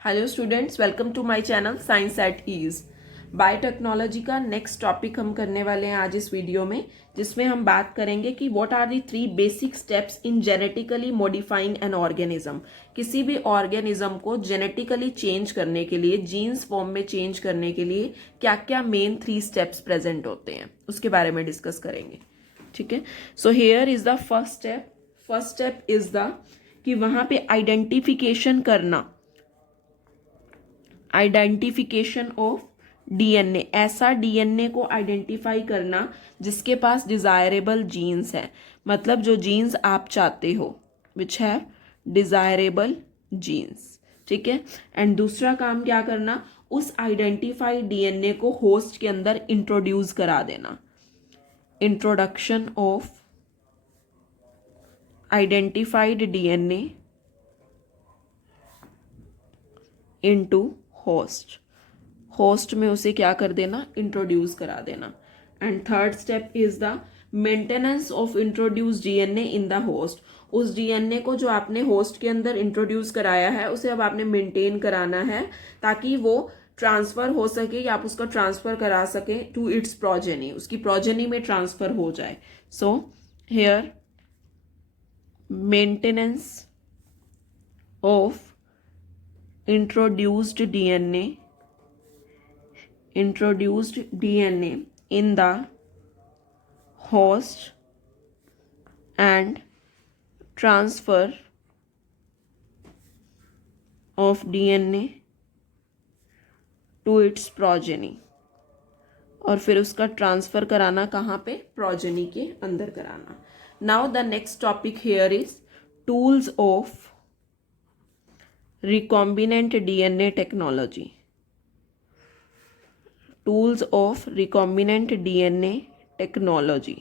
Hello students, welcome to my channel science at ease. Biotechnology का next topic हम करने वाले हैं आज इस वीडियो में, जिसमें हम बात करेंगे कि what are the 3 basic steps in genetically modifying an organism. किसी भी ऑर्गेनिज्म को जेनेटिकली चेंज करने के लिए, जीन्स फॉर्म में चेंज करने के लिए क्या क्या मेन 3 स्टेप्स प्रेजेंट होते हैं, उसके बारे में डिस्कस करेंगे। ठीक है, so here is the first step. First step is the कि वहां पे आइडेंटिफिकेशन करना, आइडेंटिफिकेशन ऑफ डीएनए, ऐसा डीएनए को आइडेंटिफाई करना जिसके पास डिजायरेबल जीन्स है, मतलब जो जीन्स आप चाहते हो, विच हैव डिजायरेबल जीन्स। ठीक है, एंड दूसरा काम क्या करना, उस आइडेंटिफाइड डीएनए को होस्ट के अंदर इंट्रोड्यूस करा देना। Introduction of identified DNA into host, host में उसे क्या कर देना, इंट्रोड्यूस करा देना। And third step is the maintenance of introduce DNA in the host. उस डीएनए को जो आपने होस्ट के अंदर इंट्रोड्यूस कराया है उसे अब आपने मेंटेन कराना है, ताकि वो ट्रांसफर हो सके या आप उसका ट्रांसफर करा सके टू इट्स प्रोजेनी, उसकी प्रोजेनी में ट्रांसफर हो जाए। So here maintenance of introduced DNA in the host and transfer of DNA to its progeny, और फिर उसका ट्रांसफर कराना कहाँ पे, प्रोजेनी के अंदर कराना। Now the next topic here is tools of recombinant DNA technology। Tools of recombinant DNA technology.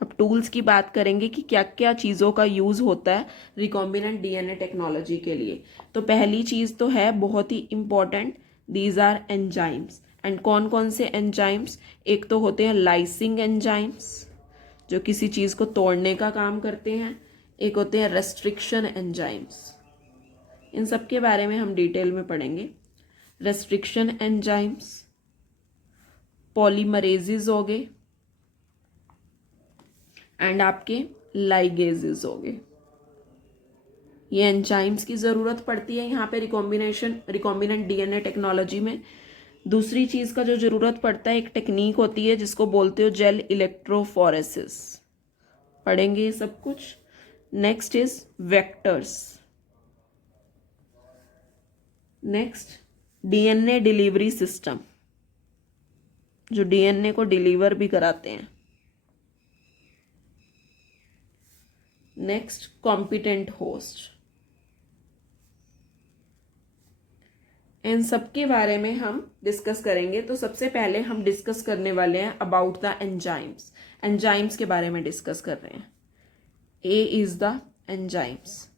अब टूल्स की बात करेंगे कि क्या क्या चीज़ों का यूज़ होता है रिकॉम्बिनेंट डीएनए टेक्नोलॉजी के लिए। तो पहली चीज़ तो है बहुत ही important, these are enzymes. And कौन कौन से एंजाइम्स, एक तो होते हैं लाइसिंग एंजाइम्स जो किसी चीज़ को तोड़ने का काम करते हैं, एक होते हैं रेस्ट्रिक्शन एंजाइम्स। इन सब के बारे में हम डिटेल में पढ़ेंगे। रेस्ट्रिक्शन एंजाइम्स, पॉलीमरेजेस हो गए, एंड आपके लाइगेजेस हो गए। ये एंजाइम्स की ज़रूरत पड़ती है यहाँ पे रिकॉम्बिनेंट डीएनए टेक्नोलॉजी में। दूसरी चीज़ का जो ज़रूरत पड़ता है, एक टेक्निक होती है जिसको बोलते हो जेल इलेक्ट्रोफोरेसिस, पढ़ेंगे ये सब कुछ। Next is vectors, next DNA delivery system, जो डीएनए को डिलीवर भी कराते हैं। Next competent host. इन सब के बारे में हम डिस्कस करेंगे। तो सबसे पहले हम डिस्कस करने वाले हैं अबाउट द एंजाइम्स। एंजाइम्स के बारे में डिस्कस कर रहे हैं। A is the enzymes.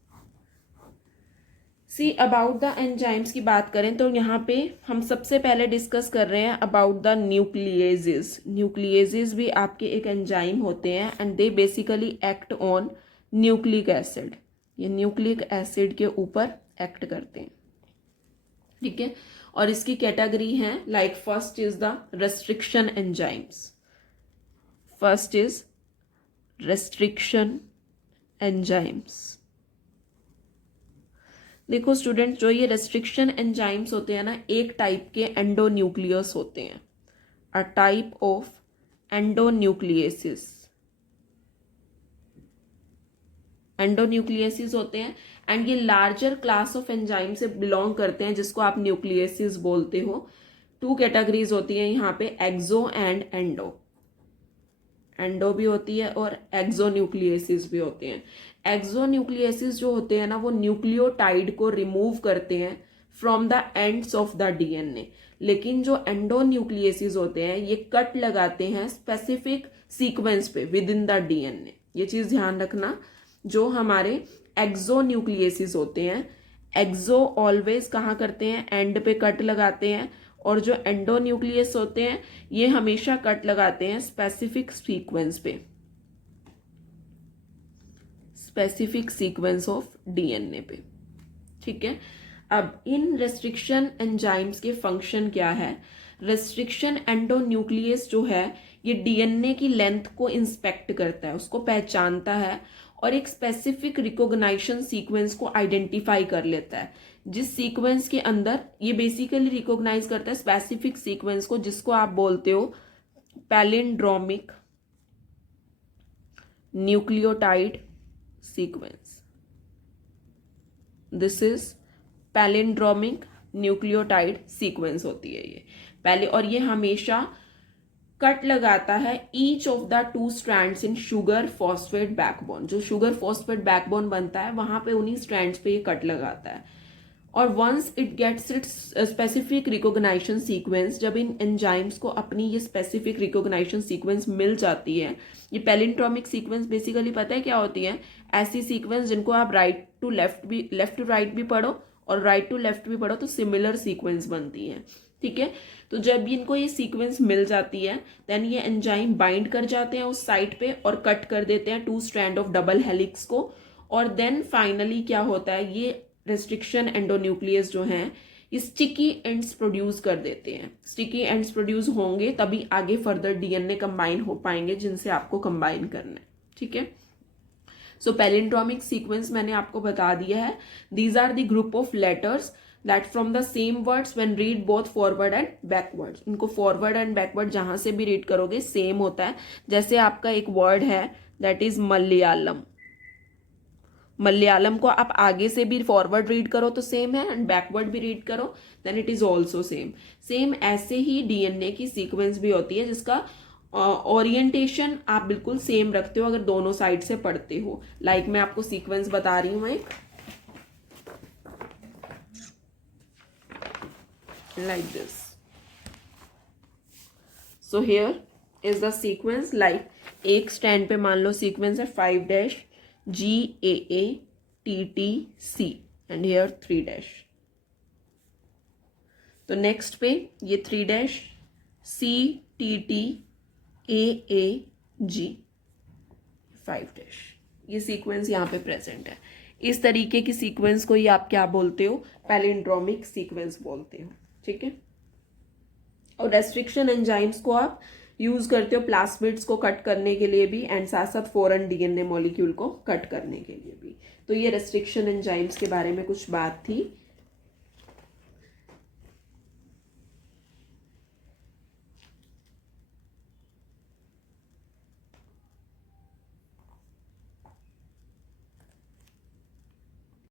See about the enzymes की बात करें तो यहाँ पे हम सबसे पहले डिस्कस कर रहे हैं अबाउट द न्यूक्लिएजेस। न्यूक्लिएजेस भी आपके एक एंजाइम होते हैं and they basically act on nucleic acid. ये न्यूक्लिक एसिड के ऊपर एक्ट करते हैं। ठीक है, और इसकी कैटेगरी है like first is the restriction enzymes. First is restriction enzymes. देखो स्टूडेंट, जो ये रेस्ट्रिक्शन एंजाइम्स होते हैं ना, एक टाइप के एंडोन्यूक्लियस होते हैं, a type of endonucleases. Endonucleases होते हैं एंड ये लार्जर क्लास ऑफ एंजाइम से बिलोंग करते हैं जिसको आप न्यूक्लियसिस बोलते हो। 2 कैटेगरीज होती हैं यहाँ पे, एक्सो एंड एंडो। एंडो भी होती है और एक्सोन्यूक्लियसिस भी होते हैं। एक्सोन्यूक्लियसिस जो होते हैं ना, वो न्यूक्लियोटाइड को रिमूव करते हैं from the ends of the DNA. लेकिन जो एंडोन्यूक्लियसिस होते हैं ये कट लगाते हैं स्पेसिफिक सीक्वेंस पे विद इन द डीएनए। ये चीज ध्यान रखना, जो हमारे एक्सोन्यूक्लियसिस होते हैं, एक्सो ऑलवेज कहाँ करते हैं, एंड पे कट लगाते हैं, और जो एंडोन्यूक्लियस होते हैं ये हमेशा कट लगाते हैं स्पेसिफिक सीक्वेंस पे, स्पेसिफिक सीक्वेंस ऑफ डीएनए पे। ठीक है, अब इन रेस्ट्रिक्शन एंजाइम्स के फंक्शन क्या है? रेस्ट्रिक्शन एंडोन्यूक्लियस जो है ये डीएनए की लेंथ को इंस्पेक्ट करता है, उसको पहचानता है और एक स्पेसिफिक रिकॉग्नाइजेशन सीक्वेंस को आइडेंटिफाई कर लेता है, जिस सीक्वेंस के अंदर ये बेसिकली रिकॉग्नाइज करता है स्पेसिफिक सीक्वेंस को, जिसको आप बोलते हो palindromic nucleotide sequence. This is palindromic nucleotide sequence होती है ये पहले, और ये हमेशा कट लगाता है each of the 2 strands in sugar phosphate backbone. जो शुगर फॉस्फेट बैकबोन बनता है वहां पे उन्हीं स्ट्रैंड्स पे ये कट लगाता है। और once it gets its specific recognisation sequence, जब इन एंजाइम्स को अपनी ये स्पेसिफिक रिकॉग्नाइजेशन सीक्वेंस मिल जाती है, ये पैलिंड्रोमिक सीक्वेंस बेसिकली पता है क्या होती है? ऐसी सीक्वेंस जिनको आप राइट टू राइट भी पढ़ो और राइट टू लेफ्ट भी पढ़ो तो सिमिलर सीक्वेंस बनती है, ठीक है। तो जब इनको ये सीक्वेंस मिल जाती है देन ये एंजाइम बाइंड कर जाते हैं उस साइट पे और कट कर देते हैं 2 स्ट्रैंड ऑफ डबल हेलिक्स को, और देन फाइनली क्या होता है, ये रेस्ट्रिक्शन एंडोन्यूक्लियस जो हैं ये स्टिकी एंड्स प्रोड्यूस कर देते हैं। स्टिकी एंड्स प्रोड्यूस होंगे तभी आगे फर्दर डीएनए कंबाइन हो पाएंगे जिनसे आपको कंबाइन करना है, ठीक है। सो पैलिंड्रोमिक सीक्वेंस मैंने आपको बता दिया है। These are the group of letters that from the same words when read both forward and backward. इनको फॉरवर्ड एंड बैकवर्ड जहां से भी रीड करोगे सेम होता है। जैसे आपका एक वर्ड है दैट इज मलयालम, मलयालम को आप आगे से भी फॉरवर्ड रीड करो तो सेम है एंड बैकवर्ड भी रीड करो then it is also same. Same ऐसे ही डीएनए की सीक्वेंस भी होती है जिसका ओरिएंटेशन आप बिल्कुल सेम रखते हो अगर दोनों साइड से पढ़ते हो। लाइक मैं आपको सीक्वेंस बता रही हूं एक, like this. So here is the sequence, like एक स्टैंड पे मान लो सीक्वेंस है 5' GAATTC and here 3'। तो नेक्स्ट पे ये 3' CTTAAG 5'। ये सीक्वेंस यहाँ पे प्रेजेंट है। इस तरीके की सीक्वेंस को ही आप क्या बोलते हो? पैलिंड्रोमिक सीक्वेंस बोलते हो, ठीक है। और रेस्ट्रिक्शन एंजाइम्स को आप यूज करते हो प्लास्मिड्स को कट करने के लिए भी एंड साथ साथ फॉरेन डीएनए मॉलिक्यूल को कट करने के लिए भी। तो ये रेस्ट्रिक्शन एंजाइम्स के बारे में कुछ बात थी।